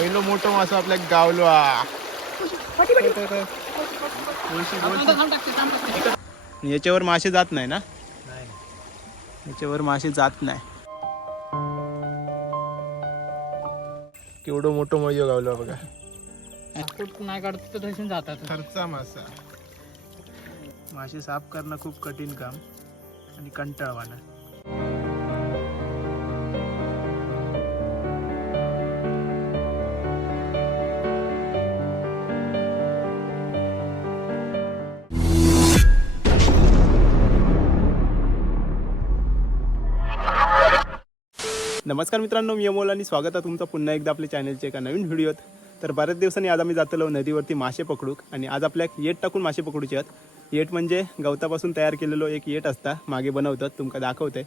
पहिलो मोठो मासो आपल्याक गावलो याच्यावर मासे जात नाही ना? याच्यावर मासे जात नाही. केवढं मोठं मळयो गावलो बघा. नाही काढत तर जातात. खर्चा मासा. मासे साफ करणं खूप कठीण काम आणि कंटाळवाणं. नमस्कार मित्रांनो मी अमोल आणि स्वागत आहे तुमचं पुन्हा एकदा आपल्या चॅनलच्या एका नवीन व्हिडिओत. तर बऱ्याच दिवसांनी आज आम्ही जातलो नदीवरती मासे पकडूक आणि आज आपल्या येट टाकून मासे पकडूचे आहेत. येट म्हणजे गवतापासून तयार केलेलो एक येट असता मागे बनवतात तुमका दाखवते.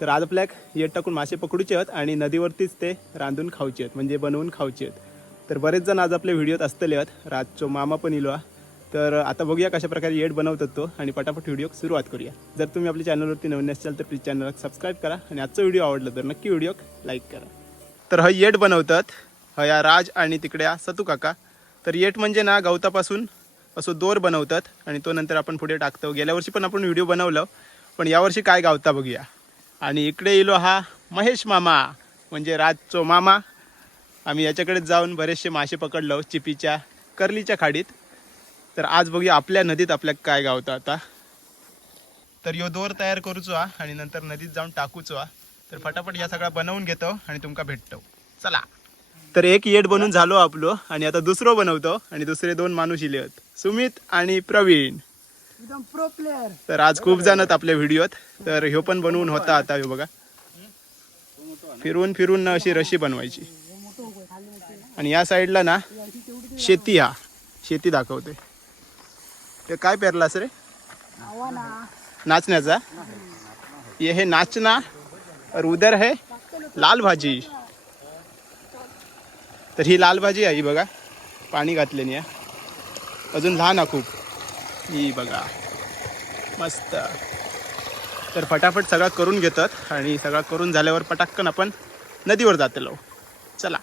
तर आज आपल्याक येट टाकून मासे पकडूचे आहेत आणि नदीवरतीच ते रांधून खाऊचे आहेत म्हणजे बनवून खाऊचे आहेत. तर बरेच जण आज आपल्या व्हिडिओत असतले आहेत. राजचो मामा पण इलो आहे तर आता बघूया कशा प्रकारे येड बनवतात तो आणि पटापट व्हिडिओ सुरुवात करूया. जर तुम्ही आपल्या चॅनलवरती नवीन असाल तर प्लीज चॅनलला सबस्क्राईब करा आणि आजचा व्हिडिओ आवडला तर नक्की व्हिडिओ लाईक करा. तर ह येट बनवतात हया या राज आणि तिकडे सतू काका. तर येट म्हणजे ना गवतापासून असो दोर बनवतात आणि तो नंतर आपण पुढे टाकतो. गेल्या वर्षी पण आपण व्हिडिओ बनवलं पण यावर्षी काय गावता बघूया. आणि इकडे येलो हा महेश मामा म्हणजे राजचो मामा. आम्ही याच्याकडेच जाऊन बरेचसे मासे पकडलो चिपीच्या कर्लीच्या खाडीत. तर आज बघूया आपल्या नदीत आपल्याक काय गावतं आता. तर यो दोर तयार करूचो हा आणि नंतर नदीत जाऊन टाकूचो हा. तर फटाफट या सगळा बनवून घेतो आणि तुमका भेटतो. चला. तर एक येट बनवून झालो आपलो आणि आता दुसरं बनवतो आणि दुसरे दोन माणूस इले आहेत. सुमित आणि प्रवीण. एकदम प्रो प्लेअर तर आज खूप जण आहेत आपल्या व्हिडिओत. तर ह्यो पण बनवून होता आता ह्यो बघा. फिरून फिरून ना अशी रशी बनवायची. आणि या साईडला ना शेती हा. शेती दाखवते. ते काय पेरलास रे? नाचण्याचा? ये है नाचना और उधर है लाल भाजी. तर ही लाल भाजी आहे ही बघा. पाणी घातल्याने अजून लहान हा खूप. ही बघा. मस्त. तर फटाफट सगळा करून घेतात आणि सगळा करून झाल्यावर पटाक्कन आपण नदीवर जातलो चला.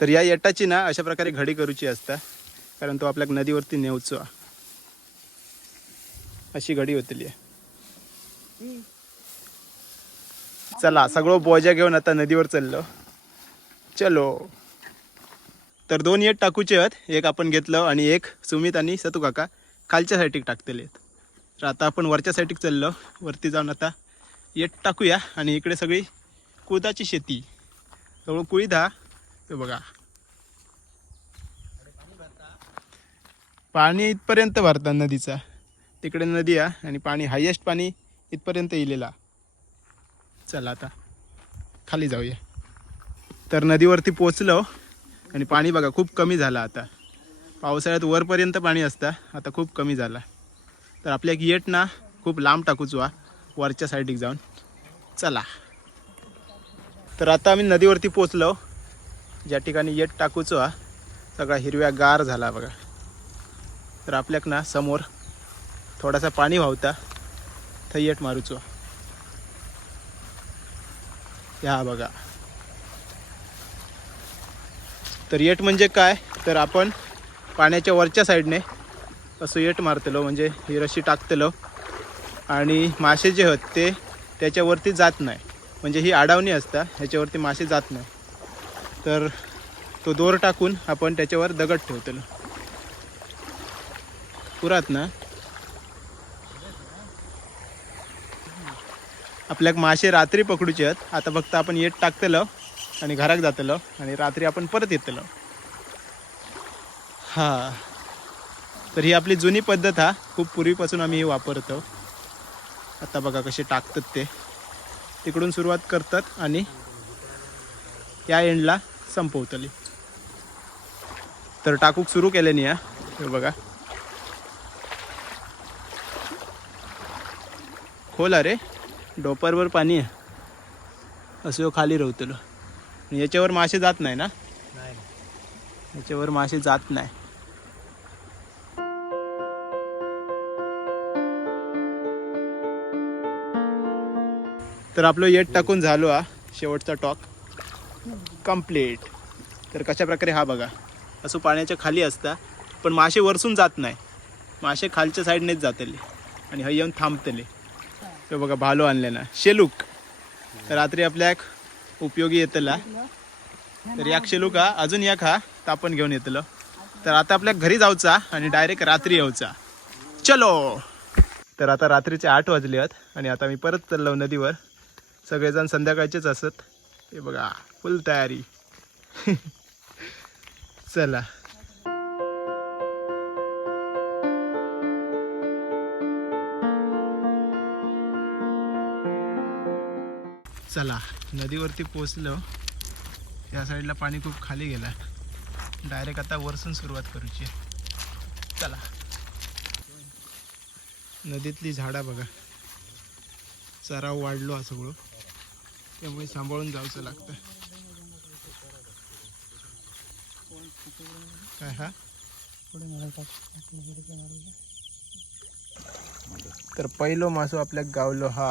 तर या येटाची ना अशा प्रकारे घडी करूची असता. कारण तो आपल्याक नदीवरती नेवचो हा. अशी घडी होतली चला सगळं बोजा घेऊन आता नदीवर चाललो. चलो. तर दोन येट टाकूचे आहेत. एक आपण घेतलं आणि एक सुमित आणि सतू काका खालच्या साईटीक टाकतले आहेत. तर आता आपण वरच्या साईटीक चाललो. वरती जाऊन आता येट टाकूया आणि इकडे सगळी कुळदाची शेती. सगळं कुळीद हा हे बघा. पाणी इथपर्यंत भरतात नदीचा. तिकडे नदी आहे आणि पाणी हायेस्ट पाणी इथपर्यंत येलेला चला आता खाली जाऊया. तर नदीवरती पोचलो आणि पाणी बघा खूप कमी झालं आता. पावसाळ्यात वरपर्यंत पाणी असतं आता खूप कमी झाला. तर आपल्या एक येट ना खूप लांब टाकूच वा वरच्या साईडीक जाऊन. चला. तर आता आम्ही नदीवरती पोचलो. ज्या ठिकाणी येट टाकूचो हा सगळा हिरव्या गार झाला बघा. तर आपल्याक ना समोर थोडासा पाणी वाहता. थंय येट मारूचो. ह्या बघा. तर येट म्हणजे काय? तर आपण पाण्याच्या वरच्या साईडने असं येट मारतलो म्हणजे ही रशी टाकतलो. आणि मासे जे आहेत ते त्याच्यावरती जात नाही. म्हणजे ही आडावणी असता ह्याच्यावरती मासे जात नाही. तर तो दोर टाकून आपण त्याच्यावर दगड ठेवतलो. पुरात ना? आपल्याक मासे रात्री पकडूचे आहेत. आता फक्त आपण येत टाकतलं आणि घराक जातलो आणि रात्री आपण परत येतलं. हा. तर ही आपली जुनी पद्धत हा. खूप पूर्वीपासून आम्ही ही वापरतो. आता बघा कसे टाकतात ते. तिकडून सुरुवात करतात आणि या एंडला संपवतली. तर टाकूक सुरू केल्याने या हे बघा. खोल अरे डोपरवर पाणी आहे. असं खाली रवतलो. आणि याच्यावर मासे जात नाही ना? याच्यावर मासे जात नाही. तर आपलं येट टाकून झालो हा शेवटचा टॉक. कंप्लीट तर कशा प्रकारे हा बघा. असं पाण्याच्या खाली असता पण मासे वरसून जात नाही. मासे खालच्या साईडनेच जातले. आणि हा येऊन थांबतले. तो बघा भालो आणले ना. शेलूक. तर रात्री आपल्याक उपयोगी येतला. तर याक शेलूक हा अजून याक हा तापण घेऊन येतलो. तर आता आपल्या घरी जाऊचा आणि डायरेक्ट रात्री येऊचा. चलो! तर आता रात्रीचे आठ वाजले आहेत आणि आता मी परत चाललो नदीवर. सगळेजण संध्याकाळचेच असत. हे बघा फुल तयारी. चला. चला नदीवरती पोचलो या साईडला पाणी खूप खाली गेला. डायरेक्ट आता वरसून सुरुवात करूची. चला. नदीतली झाडा बघा. चराव वाढलो हा सगळं. त्यामुळे सांभाळून जायचं लागतं. काय हा? तर पहिलो मासो आपल्याक गावलो हा.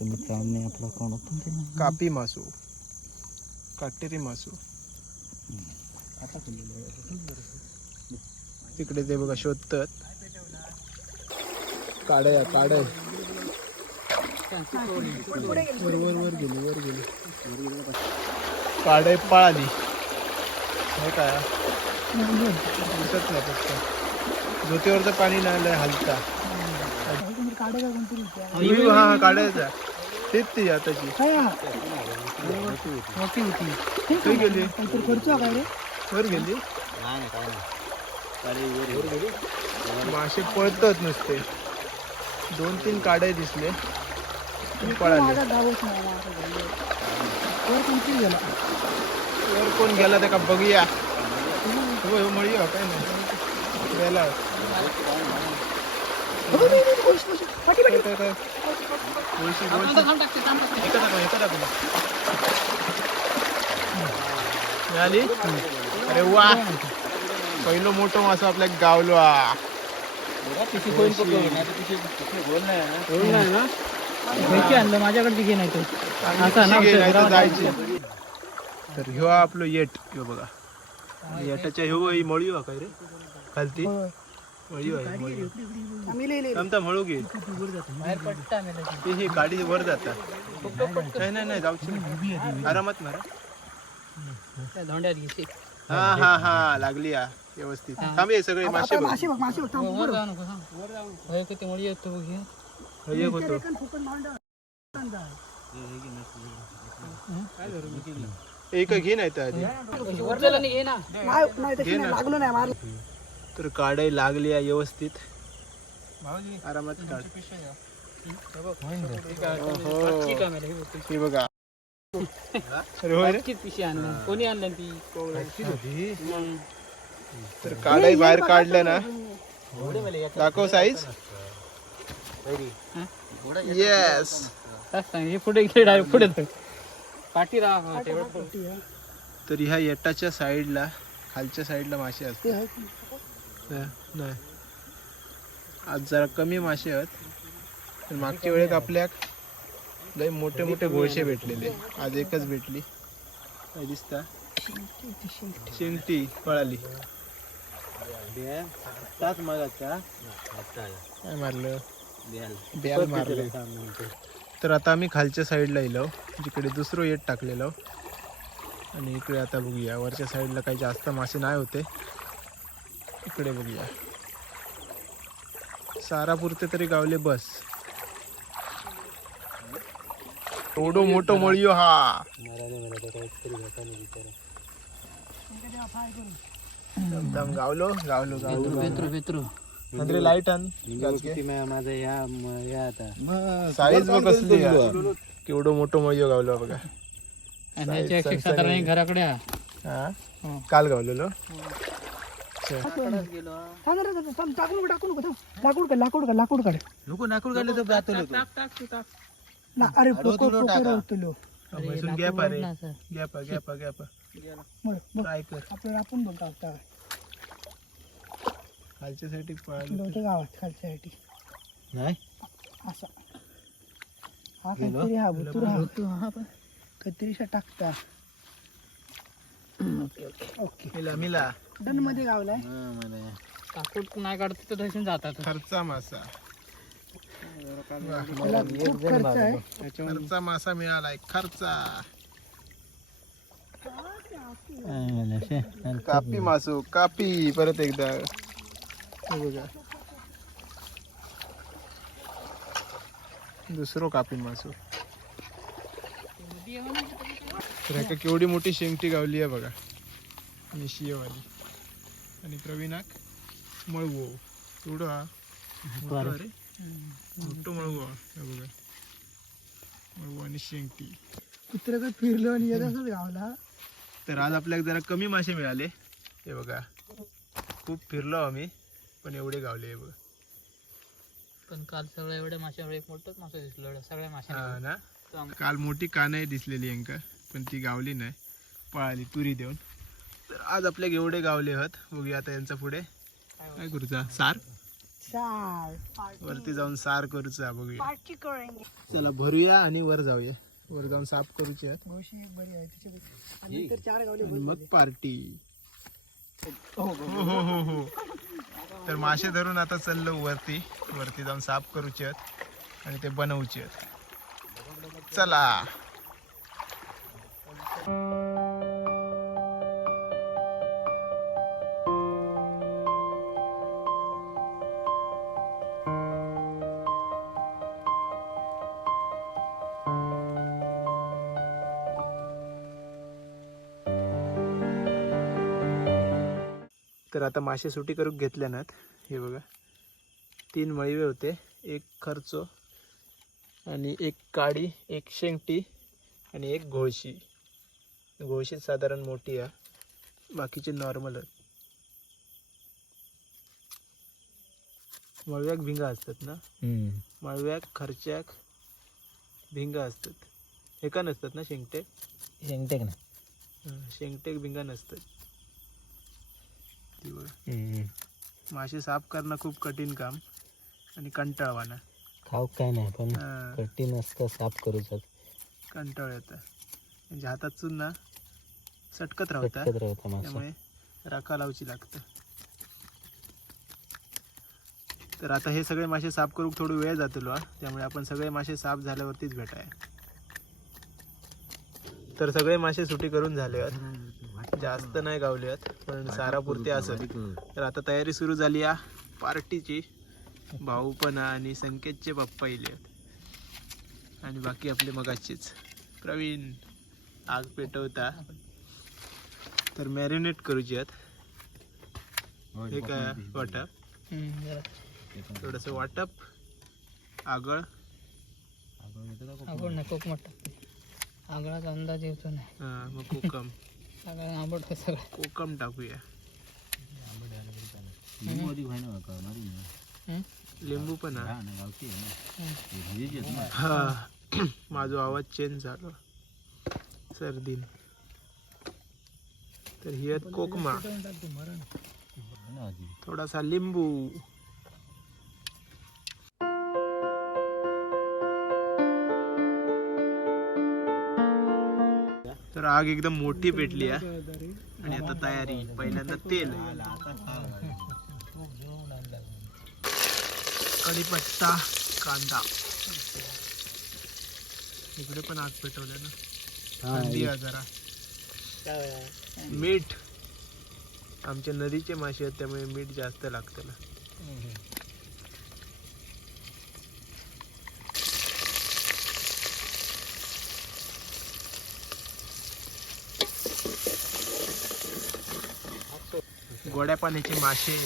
मित्रांनी आपला कोण कापी मासो. काटेरी मासो. तिकडे ते बघा शोधतात. काढ्या काढ्या वर वर वर गेली वर गेली काढे पळाली हे काय? दिसत नाही फक्त. जोतीवरचं पाणी नाही हा हा काढायचा. तेच ती आताची मोठी होती. खंय गेली? खर्च काय रे वर गेली. मासे पळतात नुसते. दोन तीन काढे दिसले. वर कोण गेला त्या का बघूया. मळी हो, काय नाही. गेला. मिळाली अरे वा. पहिलं मोठं मासा आपल्या गावलो. आणलं माझ्याकडे घे नाही तो तर जायची तर ह्यो आपलं येट ह्यो बघा. येटाच्या ह्यो ही मळी हो काय रे? खालती? हो ही, घे ते हे गाडी वर जाता नाही नाही नाही जाऊची नाही. आरामात मारा त्या धोंड्यात घेते हा हा हा लागली हा व्यवस्थित थांब हे सगळे मासे बघ वर जाऊ नको हा. होय, किती मळी येतो बघ हे. हे एक होतो एक घे नाही तर आधी वर जायला नाही ना तर काढाई लागली आहे व्यवस्थित. आरामात काढ. हे? बघ. हे कोणी आणलं ती? तर काढाई बाहेर काढलं ना. दाखव साईज येस हे? पुढे गेले डायरेक्ट पुढे. पाठी राहा हा. तर ह्या येटाच्या साईडला खालच्या साईडला मासे असतात. हा, नाही. आज जरा कमी मासे आहेत. तर मागच्या वेळेत आपल्या लय मोठे मोठे घोळशे भेटलेले. आज एकच भेटली. काय दिसता शिंगटी पळाली काय मारलं? ब्याल. मारलं. तर आता आम्ही खालच्या साईडला येलो. जिकडे दुसरं येट टाकलेलं. आणि इकडे आता बघूया. वरच्या साईडला काही जास्त मासे नाही होते. इकडे बघूया. सारापुरते तरी गावले बस. एवढो मोठो मळियो हा. दम गावलो गावलो गावलो. पेत्रू पेत्रू म्हणजे लाइट आण माझा या या आता. साईज बघ कसली. केवढो मोठो मळियो गावलो बघा. अच्छा. अरे बसून गॅप अरे ना असं. गॅप गॅप गॅप ट्राय कर. आपण बोलतो आता. खालच्या साठी पळाली गावात खालच्यासाठी. नाही? असा. हा काहीतरी हा भुतूर हा. काहीतरी टाकता. मिला मिला. डनमध्ये गावलाय काकूट नाही काढते तर तशी जातात. खर्चा मासा. त्याला खूप खर्च आहे. खर्चा मासा मिळालाय खर्चा. कापी मासू कापी परत एकदा. बघा. दुसरं कापी मासू. तर ह्याका केवढी मोठी शेंगटी गावली आहे बघा. मिशियवाली आणि प्रवीणाक मळवो. एवढं हा. मोठं अरे मोठं मळवो बघा. मळवो आणि शेंगटी. कुत्र्याकडे फिरलो आणि गावला? तर आज आपल्याला जरा कमी मासे मिळाले. हे बघा. खूप फिरलो आम्ही पण एवढे गावले हे बघा. पण काल सगळ्या एवढ्या माशावर एक मोठंच मासा दिसलो सगळ्या माशा ना? काल मोठी कानही दिसलेली यांका पण ती गावली नाही. पळाली तुरी देऊन. तर आज आपल्याला एवढे गावले आहेत बघूया आता यांचा पुढे. काय करूचा सार? वरती जाऊन सार करूचा बघूया. पार्टी करेंगे. चला भरूया आणि वर जाऊया. वर जाऊन साफ करूची मग पार्टी. हो हो हो. हो तर मासे धरून आता चाललो वरती. वरती जाऊन साफ करूचे आहेत आणि ते बनवूचे आहेत चला. तर आता मासे सुटी करून घेतल्या नात. हे बघा. तीन मळीवे होते. एक खर्चो आणि एक काडी एक शेंगटी आणि एक घोळशी घोळशी साधारण मोठी आहे. बाकीचे नॉर्मल आहेत. मळव्याक भिंगा असतात ना? मळव्याक खर्च्याक भिंगा असतात. एका नसतात ना शेंगटे? शेंगटेक ना. शेंगटेक भिंगा नसतात. मासे साफ करणं खूप कठीण काम आणि कंटाळवाना खाऊ काय नाही पण कठीण असतं साफ करूचं कंटाळ येतं. म्हणजे हातात सुद्धा सटकत राहता राहता त्यामुळे राखा लावची लागतं. तर आता हे सगळे मासे साफ करूक थोडं वेळ जातलो हा. त्यामुळे आपण सगळे मासे साफ झाल्यावरतीच भेटाय. तर सगळे मासे सुटी करून झाले आहेत. जास्त नाही गावले आहेत पण सारापुरते असत तर आता तयारी सुरू झाली या पार्टीची भाऊ पण आणि संकेतचे पप्पा इले आहेत. आणि बाकी आपले मगाचेच. प्रवीण. आग पेटवता. तर मॅरिनेट करूची हे काय वाटप थोडस वाटप आगळ. आवड नाही खूप मोठा आगळाचा अंदाज येतो नाही. हा, मग कोकम. सगळं आवडतं सगळं. कोकम टाकूया. हं? लिंबू पण हा. हा माझा आवाज चेंज झाला. सर्दी. तर ही आहेत कोकमा. थोडासा लिंबू. तर आग एकदम मोठी पेटली आहे आणि आता तयारी. पहिल्यांदा तेल. कढीपत्ता कांदा. इकडे पण आग पेटवल्या ना. थंडी आहे जरा. मीठ. आमच्या नदीचे मासे आहेत त्यामुळे मीठ जास्त लागतं ना. गोड्या पाण्याचे मासे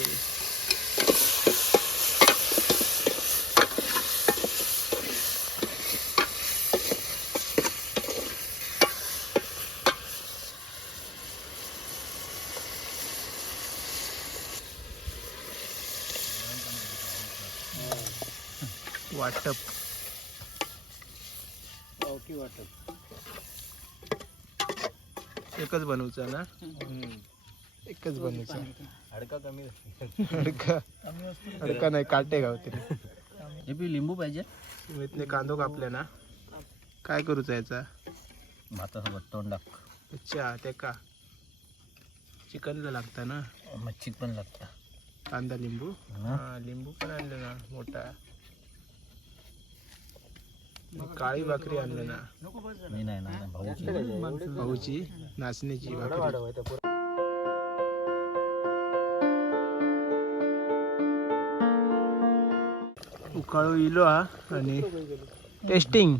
वाटप. एकच बनवचा ना? एकच बनवचा. अडका अडका नाही काटे गावते. लिंबू पाहिजे. सुमितने कांदो कापल्या ना? काय करूचा याचा? भातासोबत तोंड अच्छा ते का? चिकनला लागतं ना? मच्छी पण लागतं. कांदा लिंबू? हा लिंबू पण आणलं ना मोठा. काळी भाकरी आणलं ना. मी नाही ना भाऊची. भाऊची नाचण्याची भाकरी. उकाळू इलो हा आणि टेस्टिंग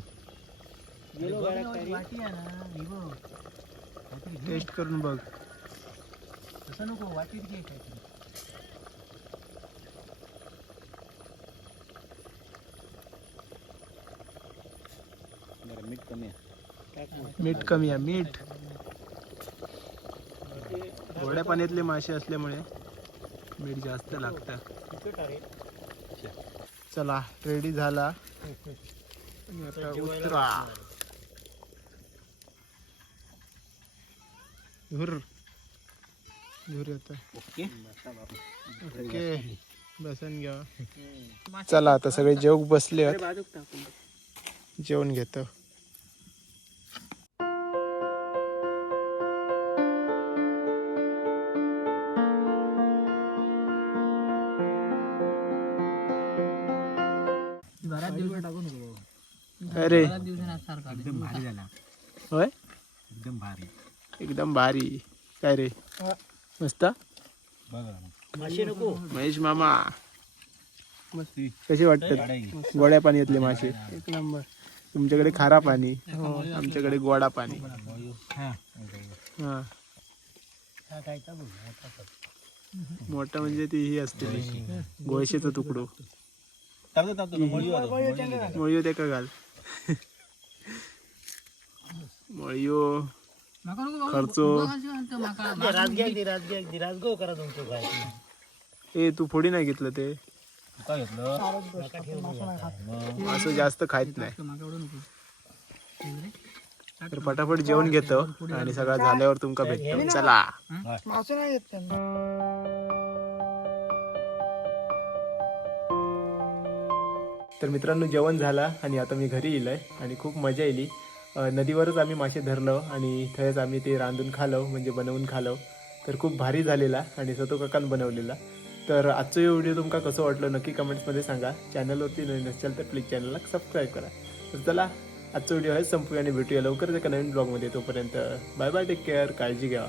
टेस्ट करून बघ. तसं नको वाटीत घे काहीतरी जरा मीठ कमी आहे. मीठ कमी आहे मीठ. गोड्या पाण्यातले मासे असल्यामुळे मीठ जास्त लागतं. चला रेडी झाला. उतरा. धुर. धुर येतं ओके. ओके. बसन घ्या. चला आता सगळे जेवू बसले जेवण घेतो. अरे. बराच दिवसांनी एकदम भारी झाला. होय? एकदम भारी. एकदम भारी. काय रे? मस्त? बघा. मासे नको. महेश मामा. मस्ती. कशी वाटतात? गोड्या पाण्यातले मासे. एक नंबर. तुमच्याकडे खारा पाणी. आमच्याकडे गोडा पाणी. हा. हा. मोठा म्हणजे ती ही असते गोळशेचा तुकडो. टाकतो टाकतो मळियो ते का घाल? मळियो खर्चो. राजगाव करा तुमचं काय. ए तू फोडी नाही घेतलं ते. असं जास्त खायत नाही. तर फटाफट जेवण घेतो आणि सगळं झाल्यावर तुमका भेटतो. चला. तर मित्रांनो जेवण झाला आणि आता मी घरी येईल आणि खूप मजा येईल. नदीवरच आम्ही मासे धरलो आणि थंयच आम्ही ते रांधून खालो म्हणजे बनवून खालो. तर खूप भारी झालेला आणि सतो काकान बनवलेला. तर आजचा व्हिडिओ तुमका कसं वाटलं नक्की कमेंट्समध्ये सांगा. चॅनलवरती नवीन नसेल तर प्लीज चॅनलला सबस्क्राईब करा. तर चला आजचा व्हिडिओ आहे संपूया आणि भेटूया लवकरच एका नवीन ब्लॉगमध्ये तोपर्यंत बाय बाय टेक केअर काळजी घ्या.